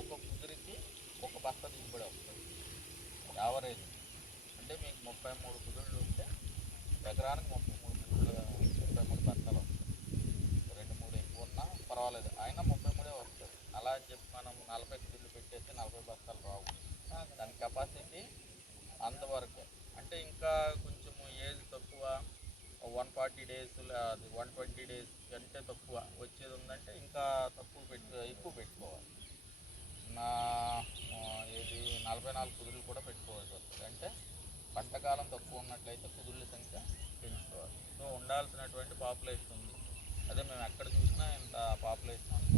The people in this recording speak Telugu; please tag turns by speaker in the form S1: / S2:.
S1: ఒక్కొక్కరికి ఒక బస్త దిగుబడి వస్తుంది యావరేజ్ అంటే మీకు ముప్పై మూడు కుదుళ్ళు ఉంటే ఎకరానికి ముప్పై మూడు కుదుళ్ళు ముప్పై మూడు బస్తాలు వస్తాయి. రెండు మూడు ఎక్కువ ఉన్నా పర్వాలేదు. అయినా ముప్పై మూడే వస్తుంది అలా అని చెప్పి మనం నలభై కుదుళ్ళు పెట్టేస్తే నలభై బస్తాలు రావు. దాని కెపాసిటీ అంతవరకు. అంటే ఇంకా కొంచెం ఏజ్ తక్కువ వన్ ఫార్టీ డేస్ అది వన్ ట్వంటీ డేస్ కంటే తక్కువ. వచ్చేది ఉందంటే ఇంకా తక్కువ పెట్టు నలభై నాలుగు కుదురులు కూడా పెట్టుకోవాల్సి వస్తుంది అంటే పంటకాలం తక్కువ ఉన్నట్లయితే కుదుర్ల సంఖ్య పెంచుకోవాలి. సో ఉండాల్సినటువంటి పాపులేషన్ ఉంది. అదే మేము ఎక్కడ చూసినా ఇంత పాపులేషన్ ఉంది.